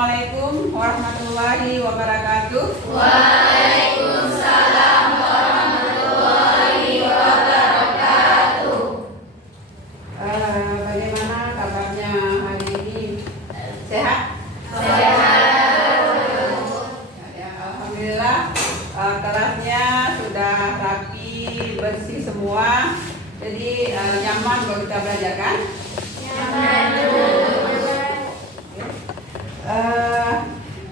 Assalamualaikum warahmatullahi wabarakatuh. Waalaikumsalam warahmatullahi wabarakatuh. Bagaimana kabarnya hari ini? Sehat? Sehat. Ya, alhamdulillah, kelasnya sudah rapi, bersih semua. Jadi nyaman kalau kita belajar kan?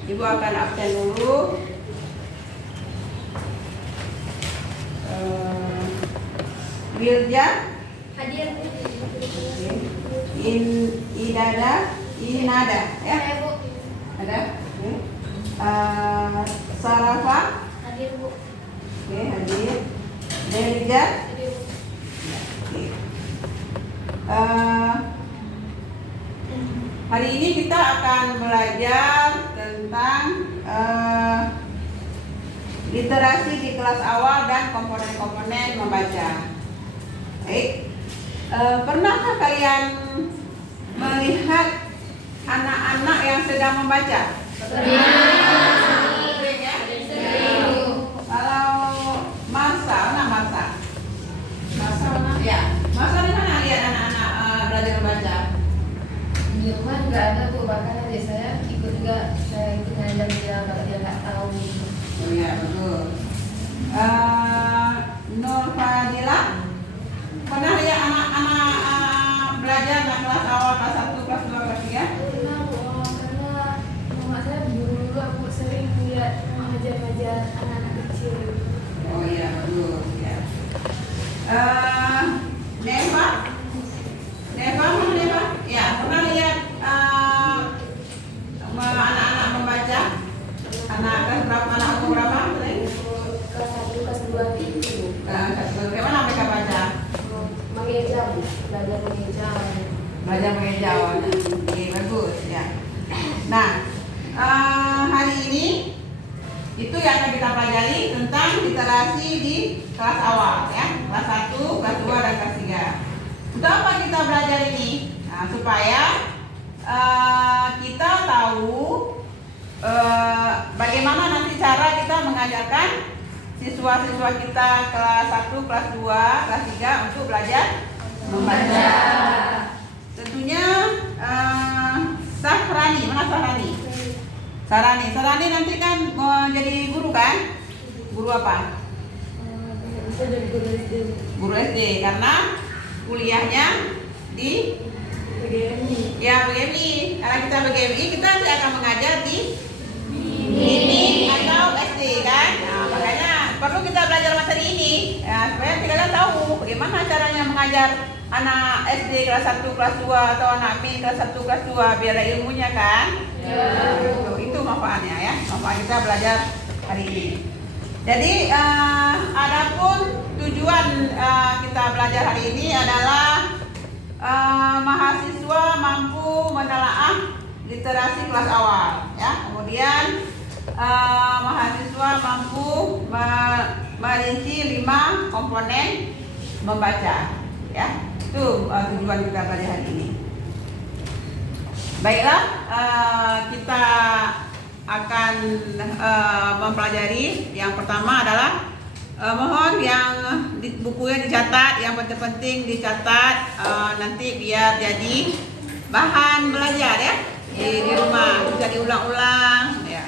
Ibu akan absen dulu. Wilja Hadir. Inada ya, Bu. ada. Sarafa, Hadir, Bu. oke, hadir. Delija, Hadir, Bu. oke. Hari ini kita akan belajar tentang literasi di kelas awal dan komponen-komponen membaca. Baik, pernahkah kalian melihat anak-anak yang sedang membaca? Sering ya? Kalau Marsa, ya, Marsa di mana lihat anak-anak belajar membaca? Di rumah juga ada Bu, bahkan adik saya ikut juga, saya ikut ngajar dia kalau dia nggak tahu. Oh ya, betul. Nur Fadila, pernah lihat anak-anak belajar di kelas awal, kelas 1, kelas 2, kelas 3? Pernah, Bu, karena mama saya dulu aku sering lihat mengajar-ngajar anak-anak kecil. Oh iya, betul ya. Neva, mana Neva? Ya, pernah lihat anak-anak membaca? Anak kelas berapa? Anak umur berapa? Kelas 1, kelas 2 itu. Bagaimana mereka baca? Mengeja, Bu. Belajar mengeja. Belajar mengeja. Oke, bagus ya. Nah, hari ini itu yang akan kita pelajari tentang literasi di kelas awal ya, kelas 1, kelas 2, dan kelas 3. Untuk apa kita belajar ini? Nah, supaya kita tahu bagaimana nanti cara kita mengajarkan siswa-siswa kita kelas 1, kelas 2, kelas 3 untuk belajar membaca. Tentunya Sahrani, mana Sahrani? Sarani nanti kan mau jadi guru kan? Guru apa? Bisa jadi guru SD. Guru SD, karena kuliahnya di PGMI. BGMI. Karena kita BGMI, kita nanti akan mengajar di ini atau SD kan? Nah, makanya perlu kita belajar materi ini ya, supaya kalian tahu bagaimana caranya mengajar anak SD kelas 1, kelas 2 atau anak MIN kelas 1, kelas 2 biar ada ilmunya kan? Itu manfaatnya ya, manfaat kita belajar hari ini. Jadi adapun tujuan kita belajar hari ini adalah mahasiswa mampu menelaah literasi kelas awal ya. Kemudian mahasiswa mampu merinci 5 komponen membaca ya. Itu tujuan kita belajar hari ini. Baiklah, kita akan mempelajari. Yang pertama adalah mohon yang bukunya dicatat, yang penting dicatat nanti biar jadi bahan belajar ya di rumah, bisa diulang-ulang ya.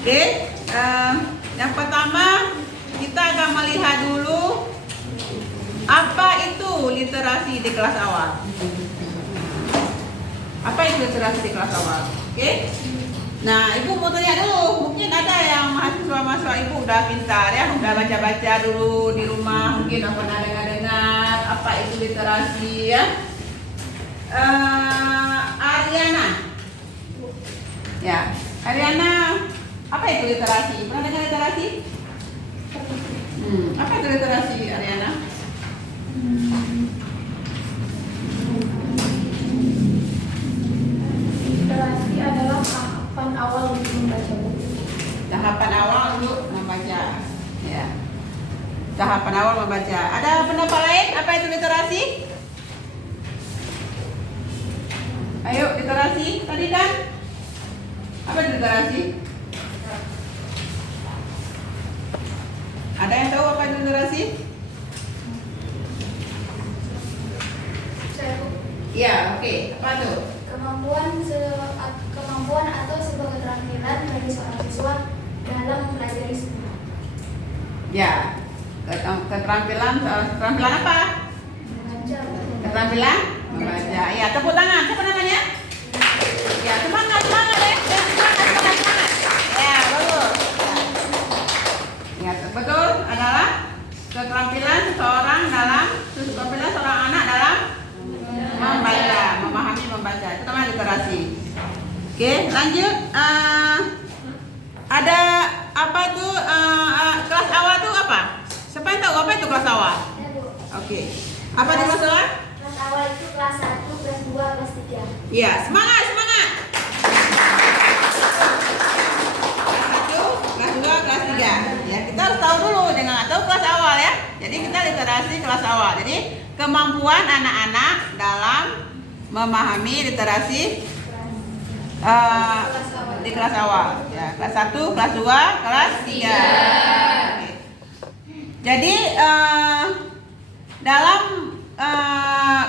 Oke, yang pertama kita akan melihat dulu apa itu literasi di kelas awal. Apa itu literasi di kelas awal? Oke. Nah, Ibu mau tanya dulu, mungkin ada yang mahasiswa Ibu udah pintar ya, udah baca-baca dulu di rumah, mungkin pernah dengar apa itu literasi ya. Ariana. Ya, Ariana, apa itu literasi? Pernah dengar literasi? Apa itu literasi, Ariana? Literasi adalah tahapan awal untuk membaca buku. Tahapan awal untuk membaca ya. Tahapan awal membaca. Ada pendapat lain? Apa itu literasi? Ayo, literasi tadi kan literasi? Ada yang tahu apa itu literasi? Saya Ya, oke. Apa tuh? kemampuan atau sebuah keterampilan bagi seorang siswa dalam mempelajari sebuah Ya, keterampilan apa? membaca. Keterampilan membaca. Ya, tepuk tangan. Siapa namanya? Ya, semangat ya. Semangat. Ya, bagus. Ya, betul adalah keterampilan seorang anak dalam membaca, memahami membaca. Itu namanya literasi. Oke, lanjut. Ada apa tuh kelas awal tuh apa? Siapa yang tahu apa itu kelas awal? Ya, Bu. Oke. Apa itu kelas awal? Kelas awal itu kelas 1, kelas 2, kelas 3. Iya, semangat. Kelas 1, kelas 2, kelas 3. Ya, kita harus tahu dulu jangan tahu kelas awal ya. Jadi kita literasi kelas awal. Jadi kemampuan anak-anak dalam memahami literasi di kelas awal. Ya, kelas 1, kelas 2, kelas 3. Oke. Jadi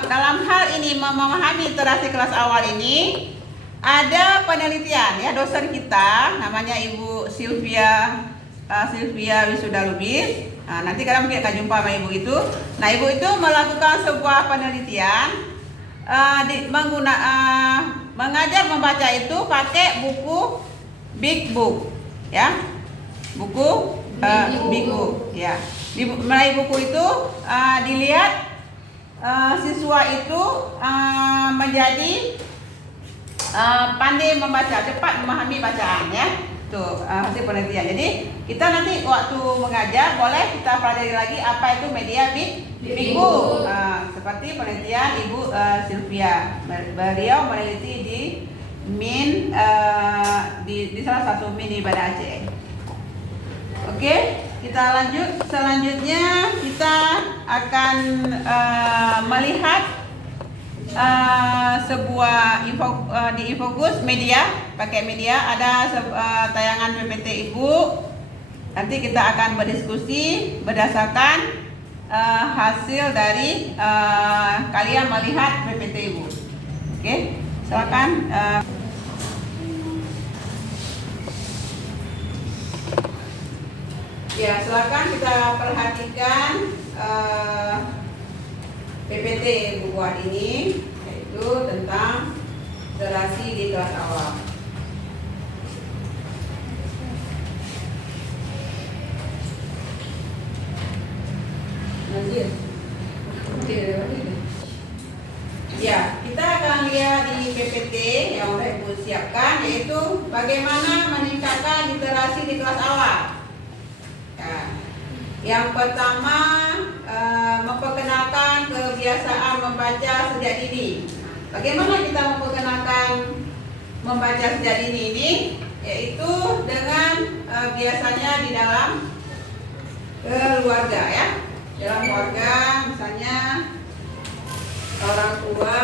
dalam hal ini memahami literasi kelas awal ini ada penelitian ya, dosen kita namanya Ibu Sylvia Wisuda Lubis. Nanti kalian mungkin akan jumpa sama ibu itu. Nah, ibu itu melakukan sebuah penelitian mengajar membaca itu pakai buku Big Book ya, buku Big Book ya. Melalui buku itu dilihat siswa itu menjadi pandai membaca, cepat memahami bacaan ya. Tuh hasil penelitian. Jadi kita nanti waktu mengajar boleh kita pelajari lagi apa itu media Big Book. Seperti penelitian Ibu Sylvia. Beliau meneliti di MIN di salah satu MIN di Banda Aceh. Oke, kita lanjut. Selanjutnya kita akan melihat sebuah di Infokus media, pakai media ada tayangan PPT Ibu. Nanti kita akan berdiskusi berdasarkan hasil dari kalian melihat PPT Ibu. Oke, silakan. Ya, silakan kita perhatikan PPT Ibu buat ini, yaitu tentang literasi di kelas awal. Ya, kita akan lihat di PPT yang sudah Ibu siapkan, yaitu bagaimana meningkatkan literasi di kelas awal. Ya. Yang pertama, memperkenalkan kebiasaan membaca sejak dini. Bagaimana kita memperkenalkan membaca sejak dini ini? Yaitu dengan biasanya di dalam keluarga ya. Dalam keluarga misalnya orang tua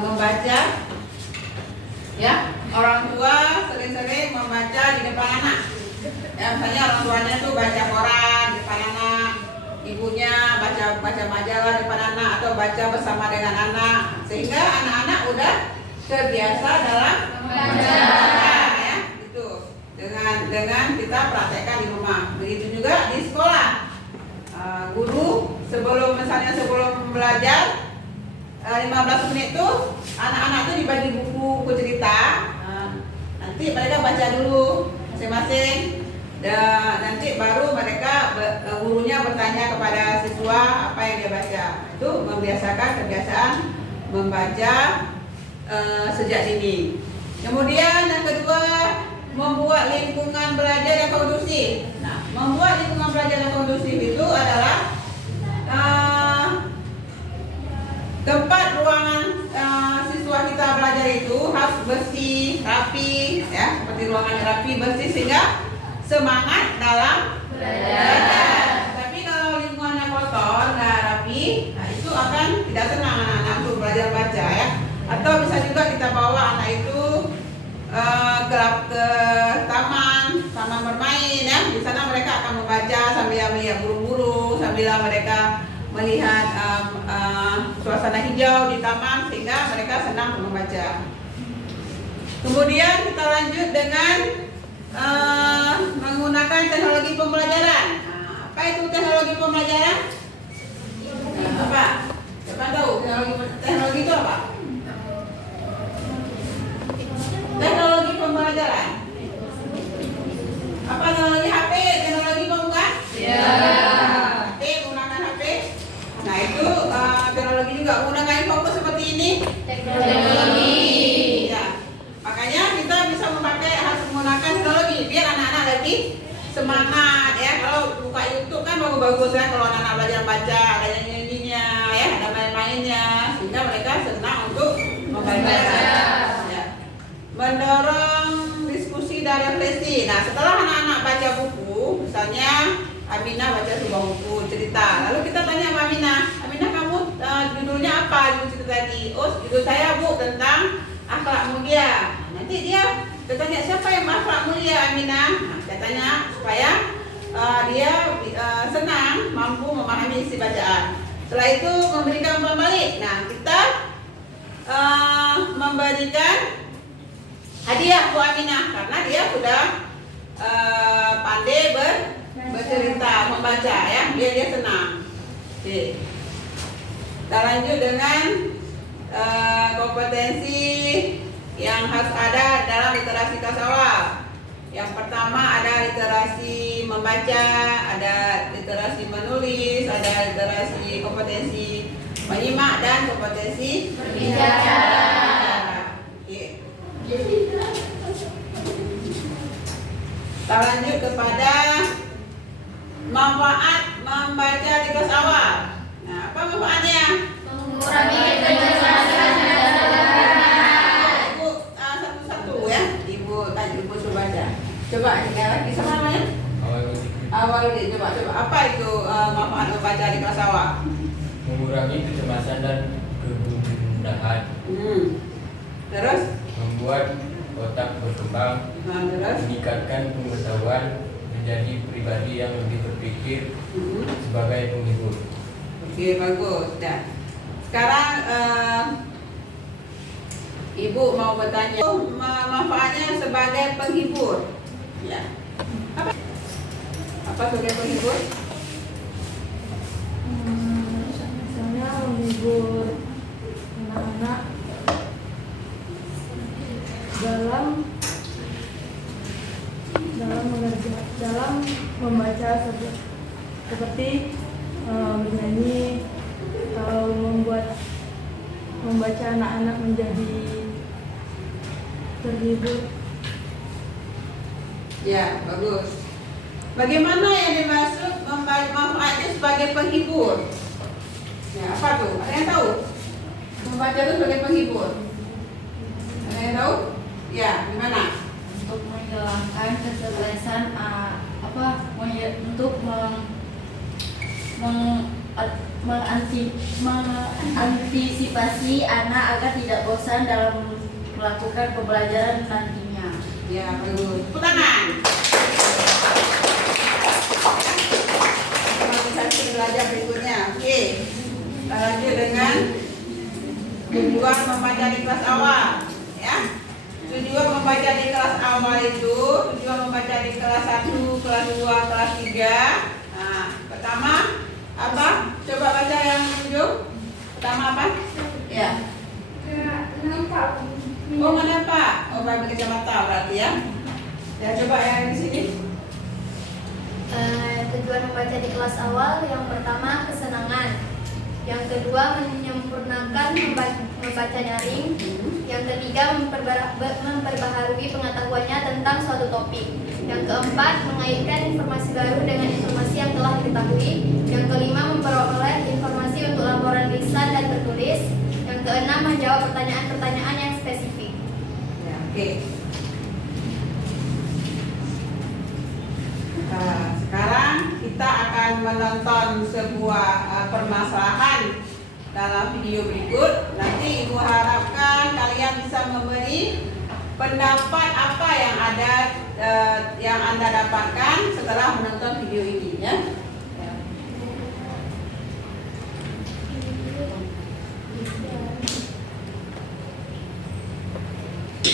membaca ya. Orang tua sering-sering membaca di depan anak. Ya, misalnya orang tuanya tuh baca koran di depan anak, ibunya baca majalah di depan anak atau baca bersama dengan anak, sehingga anak-anak udah terbiasa dalam membaca ya, gitu. Dengan kita praktekkan di rumah. Begitu juga di sekolah. Guru sebelum belajar 15 menit tuh anak-anak tuh dibagi buku cerita. Nanti mereka baca dulu masing-masing. Dan nanti baru gurunya bertanya kepada siswa apa yang dia baca. Itu membiasakan kebiasaan membaca sejak dini. Kemudian yang kedua, membuat lingkungan belajar yang kondusif. Nah, membuat lingkungan belajar yang kondusif itu adalah tempat ruangan siswa kita belajar itu harus bersih, rapi, ya, seperti ruangan rapi, bersih sehingga semangat dalam belajar. Tapi kalau lingkungannya kotor, nggak rapi, nah itu akan tidak senang anak-anak untuk belajar baca ya. Atau bisa juga kita bawa anak itu apabila mereka melihat suasana hijau di taman sehingga mereka senang membaca. Kemudian kita lanjut dengan menggunakan teknologi pembelajaran. Nah, apa itu teknologi pembelajaran? Apa? Siapa tahu teknologi itu apa? Teknologi pembelajaran. Apa teknologi HP? Teknologi pembuka? Ya. HP, menggunakan HP. Nah itu teknologi juga menggunakan infocus seperti ini. Teknologi. Ya. Makanya kita bisa harus menggunakan teknologi biar anak-anak lebih semangat ya. Kalau buka YouTube kan bagus-bagus ya, kalau anak-anak belajar baca, ada nyanyinya ya, ada main-mainnya, sehingga mereka senang untuk membaca. Ya. Mendorong diskusi dan refleksi. Nah, setelah anak-anak baca buku, misalnya Aminah baca sebuah buku cerita, lalu kita tanya sama Aminah, kamu judulnya apa judul cerita tadi? Oh, judul saya Bu tentang akhlak mulia. Nanti dia bertanya siapa yang akhlak mulia Aminah? Nah, saya tanya supaya dia senang mampu memahami isi bacaan. Setelah itu memberikan umpan balik. Nah, kita memberikan hadiah Bu Aminah karena dia sudah pandai bercerita, membaca ya, biar dia senang. Oke. Kita lanjut dengan kompetensi yang harus ada dalam literasi kelas awal. Yang pertama ada literasi membaca, ada literasi menulis, ada literasi kompetensi menyimak dan kompetensi Berbicara. Oke. Kita lanjut kepada manfaat membaca di kelas awal. Nah, apa manfaatnya? Mengurangi kecemasan dan Ibu satu-satu ya. Ibu suruh baca. Coba sekali lagi sama namanya? Awal ini coba apa itu manfaat membaca di kelas awal? Mengurangi kecemasan dan kegundahan. Terus? Membuat otak berkembang. Nah, terus? Meningkatkan pengetahuan, menjadi pribadi yang lebih berpikir sebagai penghibur. Oke, bagus. Dah. Sekarang Ibu mau bertanya manfaatnya sebagai penghibur. Ya. Apa sebagai penghibur? Misalnya menghibur anak-anak dalam membaca seperti bernyanyi atau membaca anak-anak menjadi terhibur. Ya, bagus. Bagaimana yang dimaksud manfaatnya sebagai penghibur? Ya, apa tuh? Ada yang tahu? Membaca itu sebagai penghibur. Ada yang tahu? Ya, gimana? untuk menghilangkan kesebelasan untuk mengantisipasi anak agar tidak bosan dalam melakukan pembelajaran nantinya. Ya, bagus. Tepuk tangan. Organisasi belajar berikutnya. Oke. Kita lanjut dengan tujuan membaca di kelas awal. Ya. Tujuan membaca di kelas awal itu, tujuan membaca di kelas 1, kelas 2, kelas 3. Nah, pertama apa? Coba baca yang ujung. Pertama apa? Ya. Oh, menampak. Oh, bagi kacamata berarti ya. Ya, coba yang di sini. Tujuan membaca di kelas awal, yang pertama kesenangan, yang kedua menyempurnakan membaca nyaring, yang ketiga memperbaharui pengetahuannya tentang suatu topik, yang keempat mengaitkan informasi baru dengan informasi yang telah diketahui, yang kelima memperoleh informasi untuk laporan lisan dan tertulis, yang keenam menjawab pertanyaan-pertanyaan yang spesifik. Ya, oke. Sekarang kita akan menonton sebuah permasalahan dalam video berikut. Nanti Ibu harapkan kalian bisa memberi pendapat apa yang ada yang Anda dapatkan setelah menonton video ini ya.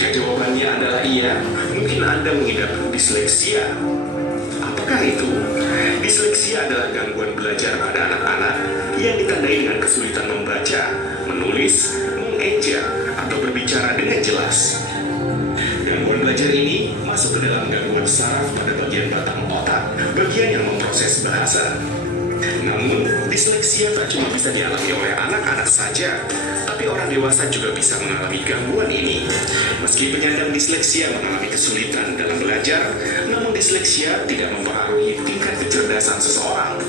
Jika jawabannya adalah iya, mungkin Anda mengidap disleksia. Apakah itu? Disleksia adalah gangguan belajar pada anak-anak yang ditandai dengan kesulitan membaca, menulis, mengeja, atau berbicara dengan jelas. Gangguan belajar ini masuk ke dalam gangguan saraf pada bagian batang otak, bagian yang memproses bahasa. Namun, disleksia tak cuma bisa dialami oleh anak-anak saja, tapi orang dewasa juga bisa mengalami gangguan ini. Meski penyandang disleksia mengalami kesulitan dalam belajar, namun disleksia tidak mempengaruhi tingkat kecerdasan seseorang.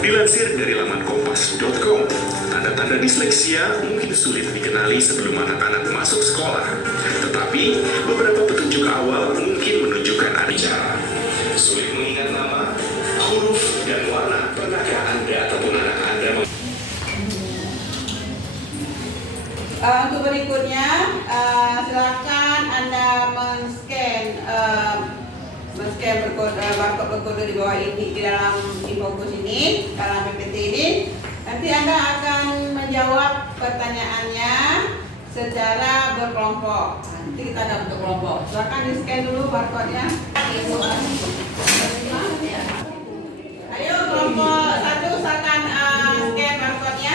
Dilansir dari laman kompas.com, tanda-tanda disleksia mungkin sulit dikenali sebelum anak-anak masuk sekolah. Tetapi, beberapa petunjuk awal mungkin menunjukkan ada cara. Sulit mengingat nama, huruf, dan warna. Pernahkah Anda ataupun anak Anda Untuk berikutnya, silakan Anda men-scan barcode berkode di bawah ini, di dalam infobus ini, dalam PPT ini. Nanti Anda akan menjawab pertanyaannya secara berkelompok. Nanti kita ada bentuk kelompok. Silakan di-scan dulu barcode-nya. Ayo kelompok 1 silakan scan barcode-nya.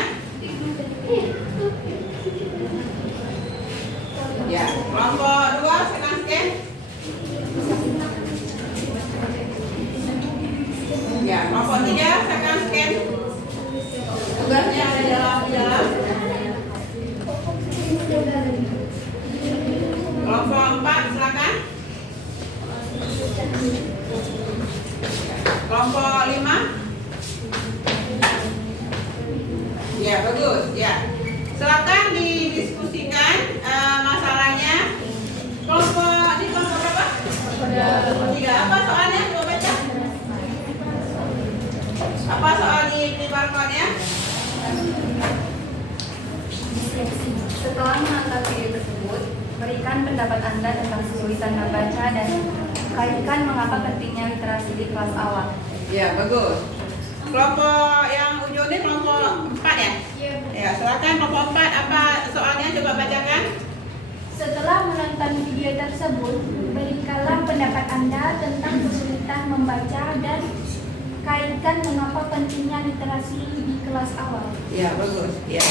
Ya, kelompok 2 silakan scan. Ya, kelompok 3 silakan scan. Tugasnya ada di dalam. Kelompok 4 silakan. Kelompok 5. Ya, bagus. Ya. Silakan didiskusikan masalahnya. Kelompok berapa? Kelompok 3. Apa soalnya? Coba baca. Apa soal di barcode-nya? Setelah menonton video tersebut, berikan pendapat Anda tentang kesulitan membaca dan kaitkan mengapa pentingnya literasi di kelas awal. Ya, bagus. Kelompok yang ujung ini kelompok 4 ya? Iya. Ya, silakan kelompok 4 apa soalnya, coba bacakan. Setelah menonton video tersebut, berikanlah pendapat Anda tentang kesulitan membaca dan kaitkan mengapa pentingnya literasi di kelas awal. Ya, bagus. Ya.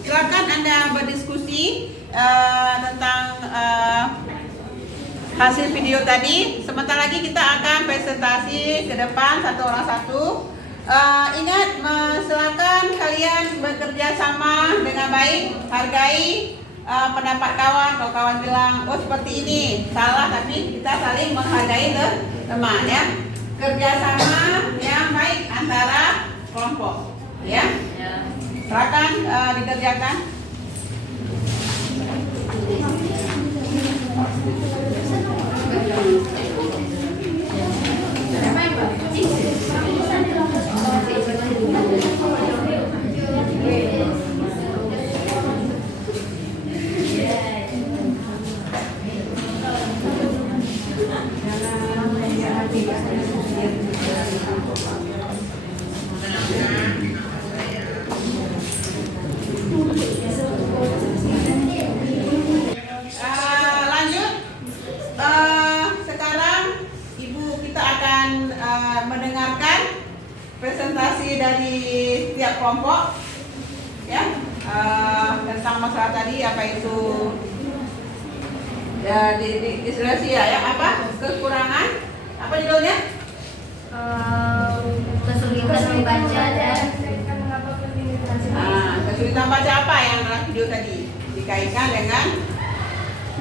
Silakan Anda berdiskusi tentang hasil video tadi. Sebentar lagi kita akan presentasi ke depan satu orang satu. Ingat, silakan kalian bekerja sama dengan baik, hargai pendapat kawan. Kalau kawan bilang, oh seperti ini, salah, tapi kita saling menghargai teman ya. Kerjasama yang baik antara kelompok, ya. Silakan dikerjakan. Lanjut. Sekarang Ibu kita akan mendengarkan presentasi dari setiap kelompok ya, tentang masalah tadi, apa itu ya, disleksia ya, apa kekurangan, apa judulnya? Kesulitan membaca dan Kesulitan baca apa yang dalam video tadi dikaitkan dengan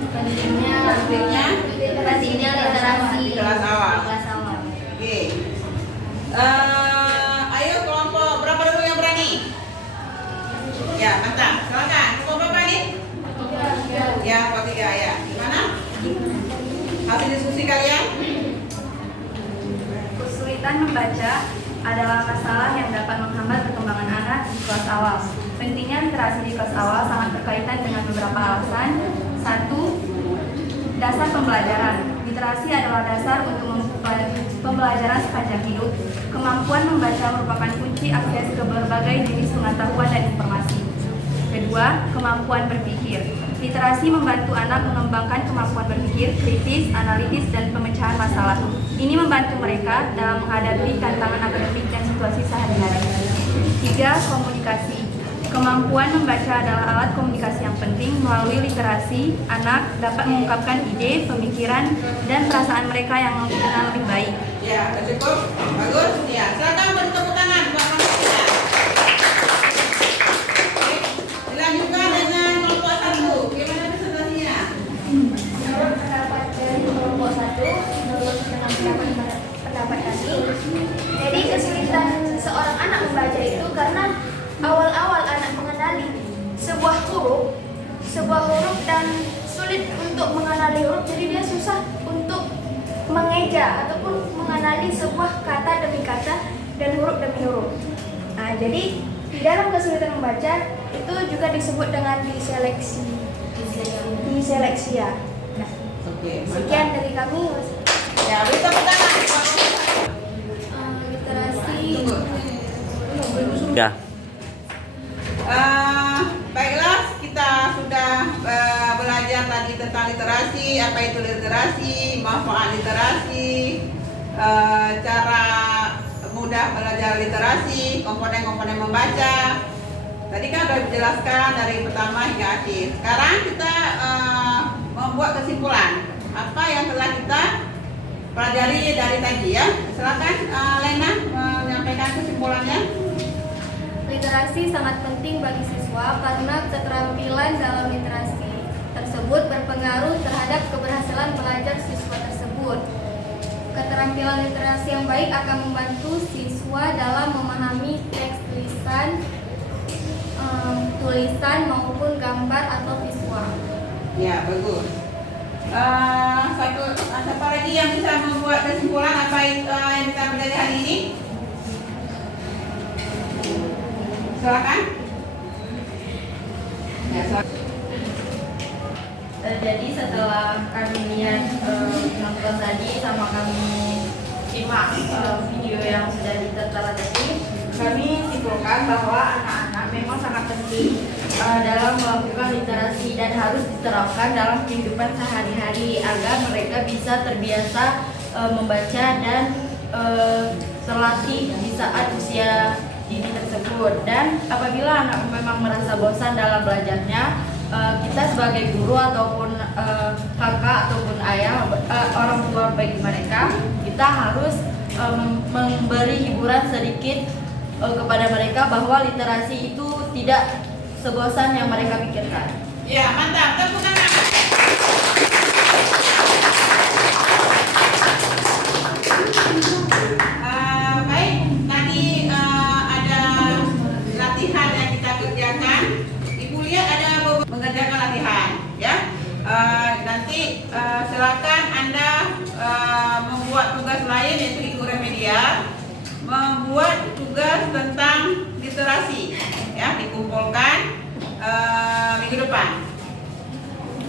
pentingnya literasi di kelas awal. kelas awal. Oke. Ayo kelompok berapa dulu yang berani? Ya, mantap. Silakan. Kelompok berapa nih? Ya, kelompok 3 ya. Gimana? Hasil diskusi kalian? Kesulitan membaca adalah masalah yang dapat menghambat perkembangan anak di kelas awal. Pentingnya literasi di kelas awal sangat berkaitan dengan beberapa alasan. 1. Dasar pembelajaran. Literasi adalah dasar untuk pembelajaran sepanjang hidup. Kemampuan membaca merupakan kunci akses ke berbagai jenis pengetahuan dan informasi. Kedua, kemampuan berpikir. Literasi membantu anak mengembangkan kemampuan berpikir, kritis, analitis, dan pemecahan masalah. Ini membantu mereka dalam menghadapi tantangan akademik dan situasi sehari-hari. 3. Komunikasi. Kemampuan membaca adalah alat komunikasi yang penting. Melalui literasi, anak dapat mengungkapkan ide, pemikiran, dan perasaan mereka yang dengan lebih baik. Ya, udah cukup. Bagus. Ya, silakan beri tepuk tangan buat kelompok kita. Oke, dilanjutkan dengan kelompok 1. Gimana presentasinya? Menurut pendapat dari kelompok 1, menurut pendapat kami, jadi kesulitan seorang anak membaca itu karena awal-awal anak mengenali sebuah huruf dan sulit untuk mengenali huruf, jadi dia susah untuk mengeja ataupun mengenali sebuah kata demi kata dan huruf demi huruf. Nah, jadi di dalam kesulitan membaca itu juga disebut dengan diseleksia. Nah, Oke, sekian dari kami. Ya, beri tepuk tangan buat kelompok 1. Literasi. Ya. Baiklah, kita sudah belajar tadi tentang literasi, apa itu literasi, manfaat literasi, cara mudah belajar literasi, komponen-komponen membaca. Tadi kan sudah dijelaskan dari pertama hingga akhir. Sekarang kita membuat kesimpulan apa yang telah kita pelajari dari tadi ya. Silakan Lena menyampaikan kesimpulannya. Literasi sangat penting bagi siswa karena keterampilan dalam literasi tersebut berpengaruh terhadap keberhasilan belajar siswa tersebut. Keterampilan literasi yang baik akan membantu siswa dalam memahami teks tulisan maupun gambar atau visual. Ya, bagus. Siapa lagi yang bisa membuat kesimpulan apa yang kita pelajari hari ini? Silakan. Ya, silakan. Jadi setelah kami lihat nonton tadi sama kami simak video yang sudah ditentara tadi, kami simpulkan bahwa anak-anak memang sangat penting dalam melakukan literasi dan harus diterapkan dalam kehidupan sehari-hari agar mereka bisa terbiasa membaca dan terlatih di saat usia dini tersebut. Dan apabila anak memang merasa bosan dalam belajarnya, kita sebagai guru ataupun kakak ataupun ayah, orang tua bagi mereka, kita harus memberi hiburan sedikit kepada mereka bahwa literasi itu tidak sebosan yang mereka pikirkan. Ya, mantap. Tepuk tangan. Baik, tadi ada latihan yang kita kerjakan. Ibu lihat ada mengerjakan latihan, ya. Nanti silakan Anda membuat tugas lain yaitu ikut remedial, membuat tugas tentang literasi, ya, dikumpulkan minggu depan.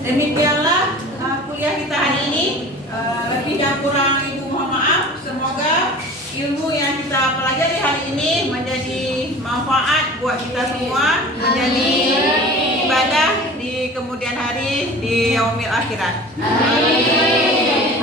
Demikianlah kuliah kita hari ini. Lebih dan kurang Ibu mohon maaf. Semoga ilmu yang kita pelajari hari ini menjadi manfaat buat kita semua, menjadi ibadah di kemudian hari di yaumil akhirat. Amin.